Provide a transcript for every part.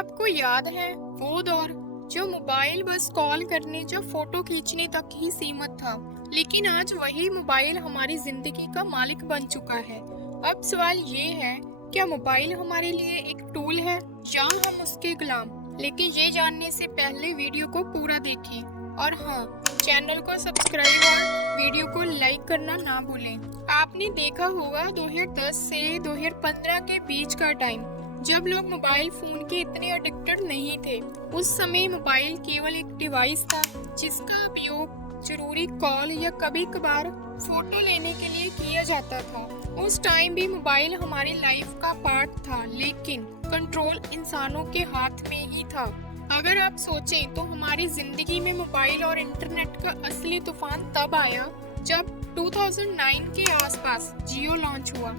आपको याद है वो दौर जो मोबाइल बस कॉल करने या फोटो खींचने तक ही सीमित था, लेकिन आज वही मोबाइल हमारी जिंदगी का मालिक बन चुका है। अब सवाल ये है, क्या मोबाइल हमारे लिए एक टूल है या हम उसके गुलाम? लेकिन ये जानने से पहले वीडियो को पूरा देखें और हाँ, चैनल को सब्सक्राइब और वीडियो को लाइक करना ना भूलें। आपने देखा होगा 2010 से 2015 के बीच का टाइम, जब लोग मोबाइल फोन के इतने एडिक्टेड नहीं थे। उस समय मोबाइल केवल एक डिवाइस था जिसका उपयोग जरूरी कॉल या कभी कभार फोटो लेने के लिए किया जाता था। उस टाइम भी मोबाइल हमारी लाइफ का पार्ट था, लेकिन कंट्रोल इंसानों के हाथ में ही था। अगर आप सोचें तो हमारी जिंदगी में मोबाइल और इंटरनेट का असली तूफान तब आया जब 2009 के आसपास जियो लॉन्च हुआ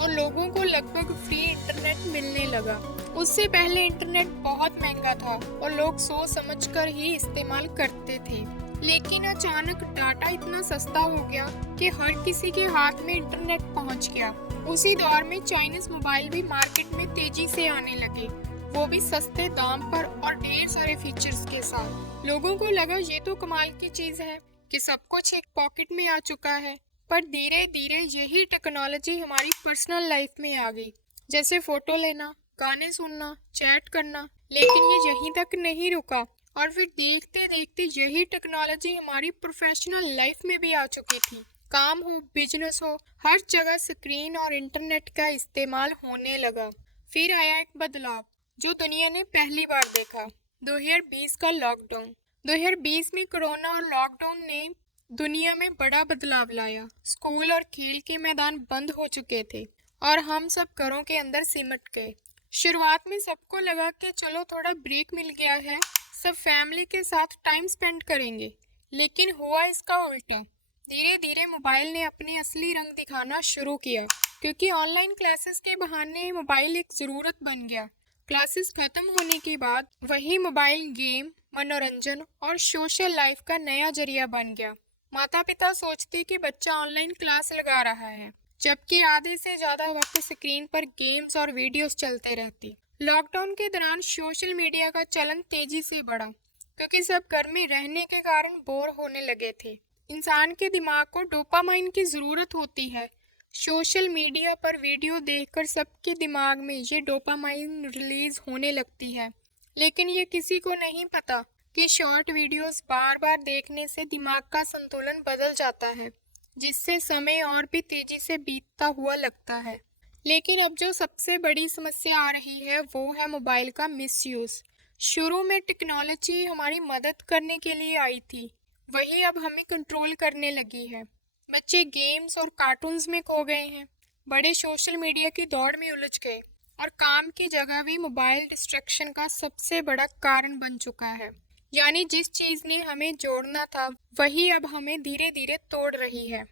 और लोगों को लगभग फ्री इंटरनेट मिलने लगा। उससे पहले इंटरनेट बहुत महंगा था और लोग सोच समझकर ही इस्तेमाल करते थे, लेकिन अचानक डाटा इतना सस्ता हो गया कि हर किसी के हाथ में इंटरनेट पहुंच गया। उसी दौर में चाइनीज मोबाइल भी मार्केट में तेजी से आने लगे, वो भी सस्ते दाम पर और ढेर सारे फीचर्स के साथ। लोगों को लगा ये तो कमाल की चीज है कि सब कुछ एक पॉकेट में आ चुका है। पर धीरे धीरे यही टेक्नोलॉजी हमारी पर्सनल लाइफ में आ गई, जैसे फोटो लेना, गाने सुनना, चैट करना। लेकिन ये यहीं तक नहीं रुका और फिर देखते देखते यही टेक्नोलॉजी हमारी प्रोफेशनल लाइफ में भी आ चुकी थी। काम हो, बिजनेस हो, हर जगह स्क्रीन और इंटरनेट का इस्तेमाल होने लगा। फिर आया एक बदलाव जो दुनिया ने पहली बार देखा, 2020 का लॉकडाउन। 2020 में कोरोना और लॉकडाउन ने दुनिया में बड़ा बदलाव लाया। स्कूल और खेल के मैदान बंद हो चुके थे और हम सब घरों के अंदर सिमट गए। शुरुआत में सबको लगा कि चलो थोड़ा ब्रेक मिल गया है, सब फैमिली के साथ टाइम स्पेंड करेंगे। लेकिन हुआ इसका उल्टा। धीरे धीरे मोबाइल ने अपने असली रंग दिखाना शुरू किया, क्योंकि ऑनलाइन क्लासेस के बहाने मोबाइल एक ज़रूरत बन गया। क्लासेस खत्म होने के बाद वही मोबाइल गेम, मनोरंजन और सोशल लाइफ का नया जरिया बन गया। माता पिता सोचते कि बच्चा ऑनलाइन क्लास लगा रहा है, जबकि आधे से ज्यादा वक्त स्क्रीन पर गेम्स और वीडियोस चलते रहती। लॉकडाउन के दौरान सोशल मीडिया का चलन तेजी से बढ़ा, क्योंकि सब घर में रहने के कारण बोर होने लगे थे। इंसान के दिमाग को डोपामाइन की जरूरत होती है। सोशल मीडिया पर वीडियो देखकर सबके दिमाग में ये डोपामाइन रिलीज होने लगती है, लेकिन ये किसी को नहीं पता कि शॉर्ट वीडियोस बार बार देखने से दिमाग का संतुलन बदल जाता है, जिससे समय और भी तेजी से बीतता हुआ लगता है। लेकिन अब जो सबसे बड़ी समस्या आ रही है वो है मोबाइल का मिसयूज। शुरू में टेक्नोलॉजी हमारी मदद करने के लिए आई थी, वही अब हमें कंट्रोल करने लगी है। बच्चे गेम्स और कार्टून्स में खो गए हैं, बड़े सोशल मीडिया की दौड़ में उलझ गए और काम की जगह भी मोबाइल डिस्ट्रैक्शन का सबसे बड़ा कारण बन चुका है। यानी जिस चीज ने हमें जोड़ना था वही अब हमें धीरे धीरे तोड़ रही है।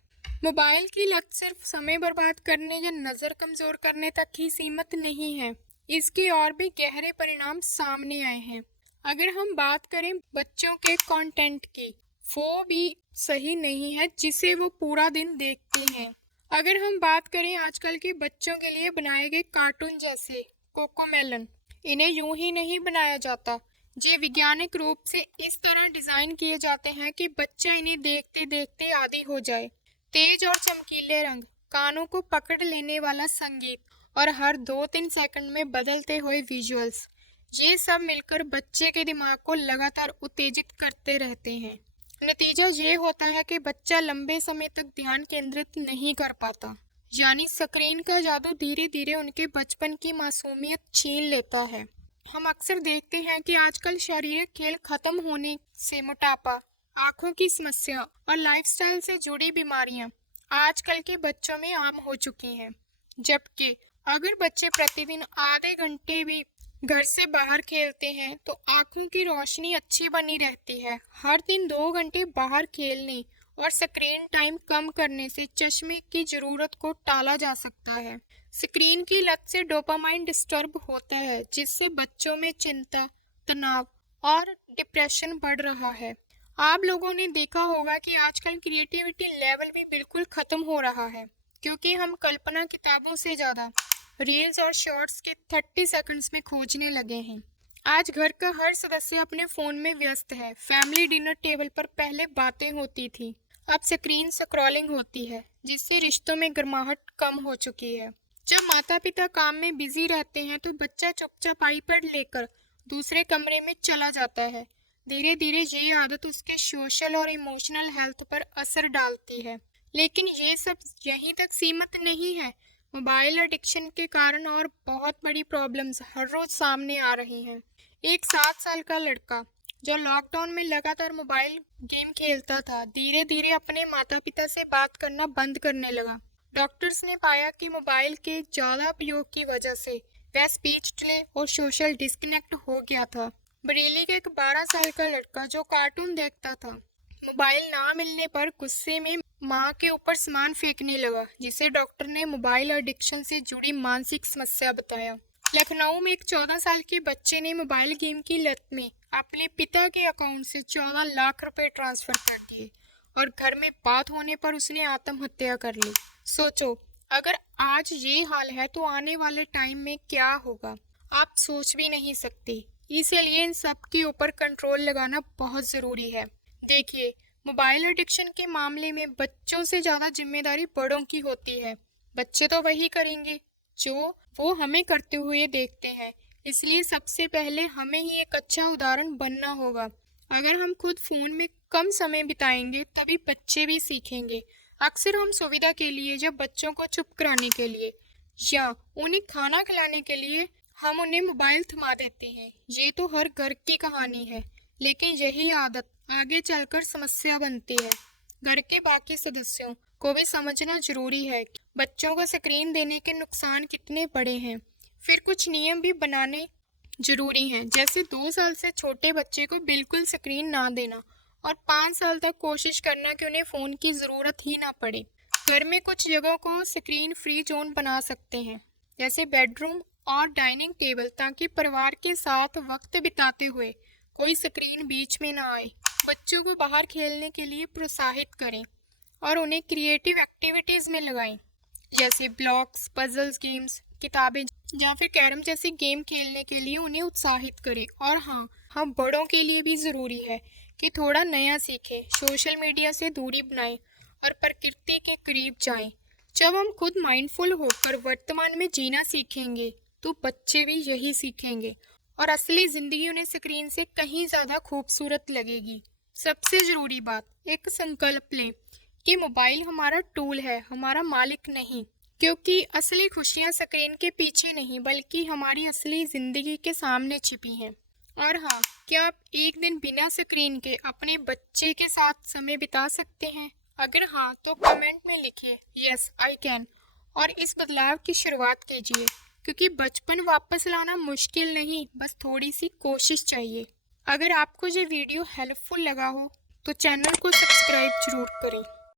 मोबाइल की लत सिर्फ समय बर्बाद करने या नजर कमजोर करने तक ही सीमित नहीं है, इसके और भी गहरे परिणाम सामने आए हैं। अगर हम बात करें बच्चों के कंटेंट की, वो भी सही नहीं है जिसे वो पूरा दिन देखते हैं। अगर हम बात करें आजकल के बच्चों के लिए बनाए गए कार्टून जैसे कोकोमेलन, इन्हें यूं ही नहीं बनाया जाता। ये वैज्ञानिक रूप से इस तरह डिजाइन किए जाते हैं कि बच्चा इन्हें देखते देखते आदी हो जाए। तेज और चमकीले रंग, कानों को पकड़ लेने वाला संगीत और हर 2-3 सेकंड में बदलते हुए विजुअल्स, ये सब मिलकर बच्चे के दिमाग को लगातार उत्तेजित करते रहते हैं। नतीजा ये होता है कि बच्चा लंबे समय तक ध्यान केंद्रित नहीं कर पाता। यानी स्क्रीन का जादू धीरे धीरे उनके बचपन की मासूमियत छीन लेता है। हम अक्सर देखते हैं कि आजकल शारीरिक खेल खत्म होने से मोटापा, आंखों की समस्या और लाइफस्टाइल से जुड़ी बीमारियां आजकल के बच्चों में आम हो चुकी हैं। जबकि अगर बच्चे प्रतिदिन आधे घंटे भी घर से बाहर खेलते हैं तो आंखों की रोशनी अच्छी बनी रहती है। हर दिन 2 घंटे बाहर खेलने और स्क्रीन टाइम कम करने से चश्मे की जरूरत को टाला जा सकता है। स्क्रीन की लत से डोपामाइन डिस्टर्ब होता है, जिससे बच्चों में चिंता, तनाव और डिप्रेशन बढ़ रहा है। आप लोगों ने देखा होगा कि आजकल क्रिएटिविटी लेवल भी बिल्कुल खत्म हो रहा है, क्योंकि हम कल्पना किताबों से ज्यादा रील्स और शॉर्ट्स के 30 सेकंड्स में खोजने लगे हैं। आज घर का हर सदस्य अपने फोन में व्यस्त है। फैमिली डिनर टेबल पर पहले बातें होती थी, अब स्क्रीन स्क्रॉलिंग होती है, जिससे रिश्तों में गर्माहट कम हो चुकी है। जब माता पिता काम में बिजी रहते हैं तो बच्चा चुपचाप आईपैड लेकर दूसरे कमरे में चला जाता है। धीरे धीरे ये आदत उसके सोशल और इमोशनल हेल्थ पर असर डालती है। लेकिन ये सब यहीं तक सीमित नहीं है। मोबाइल एडिक्शन के कारण और बहुत बड़ी प्रॉब्लम्स हर रोज सामने आ रही हैं। एक 7 साल का लड़का जो लॉकडाउन में लगातार मोबाइल गेम खेलता था, धीरे धीरे अपने माता पिता से बात करना बंद करने लगा। डॉक्टर्स ने पाया कि मोबाइल के ज़्यादा उपयोग की वजह से वह स्पीच डिले और सोशल डिस्कनेक्ट हो गया था। बरेली का एक 12 साल का लड़का जो कार्टून देखता था, मोबाइल ना मिलने पर गुस्से में मां के ऊपर सामान फेंकने लगा, जिसे डॉक्टर ने मोबाइल एडिक्शन से जुड़ी मानसिक समस्या बताया। लखनऊ में एक 14 साल के बच्चे ने मोबाइल गेम की लत में अपने पिता के अकाउंट से 14 लाख रुपए ट्रांसफर कर दिए और घर में बात होने पर उसने आत्महत्या कर ली। सोचो, अगर आज ये हाल है तो आने वाले टाइम में क्या होगा, आप सोच भी नहीं सकते। इसलिए इन सब के ऊपर कंट्रोल लगाना बहुत ज़रूरी है। देखिए, मोबाइल एडिक्शन के मामले में बच्चों से ज़्यादा जिम्मेदारी बड़ों की होती है। बच्चे तो वही करेंगे जो वो हमें करते हुए देखते हैं, इसलिए सबसे पहले हमें ही एक अच्छा उदाहरण बनना होगा। अगर हम खुद फ़ोन में कम समय बिताएंगे तभी बच्चे भी सीखेंगे। अक्सर हम सुविधा के लिए, जब बच्चों को चुप कराने के लिए या उन्हें खाना खिलाने के लिए हम उन्हें मोबाइल थमा देते हैं। ये तो हर घर की कहानी है, लेकिन यही आदत आगे चलकर समस्या बनती है। घर के बाकी सदस्यों को भी समझना जरूरी है कि बच्चों को स्क्रीन देने के नुकसान कितने बड़े हैं। फिर कुछ नियम भी बनाने जरूरी हैं, जैसे 2 साल से छोटे बच्चे को बिल्कुल स्क्रीन ना देना और 5 साल तक कोशिश करना कि उन्हें फ़ोन की ज़रूरत ही ना पड़े। घर में कुछ जगहों को स्क्रीन फ्री जोन बना सकते हैं, जैसे बेडरूम और डाइनिंग टेबल, ताकि परिवार के साथ वक्त बिताते हुए कोई स्क्रीन बीच में ना आए। बच्चों को बाहर खेलने के लिए प्रोत्साहित करें और उन्हें क्रिएटिव एक्टिविटीज़ में लगाएं, जैसे ब्लॉक्स, पजल्स, गेम्स, किताबें या फिर कैरम जैसे गेम खेलने के लिए उन्हें उत्साहित करें। और हाँ, बड़ों के लिए भी ज़रूरी है कि थोड़ा नया सीखें, सोशल मीडिया से दूरी बनाएं और प्रकृति के करीब जाएं। जब हम खुद माइंडफुल होकर वर्तमान में जीना सीखेंगे तो बच्चे भी यही सीखेंगे और असली ज़िंदगी उन्हें स्क्रीन से कहीं ज़्यादा खूबसूरत लगेगी। सबसे ज़रूरी बात, एक संकल्प लें कि मोबाइल हमारा टूल है, हमारा मालिक नहीं, क्योंकि असली खुशियाँ स्क्रीन के पीछे नहीं बल्कि हमारी असली ज़िंदगी के सामने छिपी हैं। और हाँ, क्या आप एक दिन बिना स्क्रीन के अपने बच्चे के साथ समय बिता सकते हैं? अगर हाँ, तो कमेंट में लिखिए यस आई कैन और इस बदलाव की शुरुआत कीजिए, क्योंकि बचपन वापस लाना मुश्किल नहीं, बस थोड़ी सी कोशिश चाहिए। अगर आपको ये वीडियो हेल्पफुल लगा हो तो चैनल को सब्सक्राइब जरूर करें।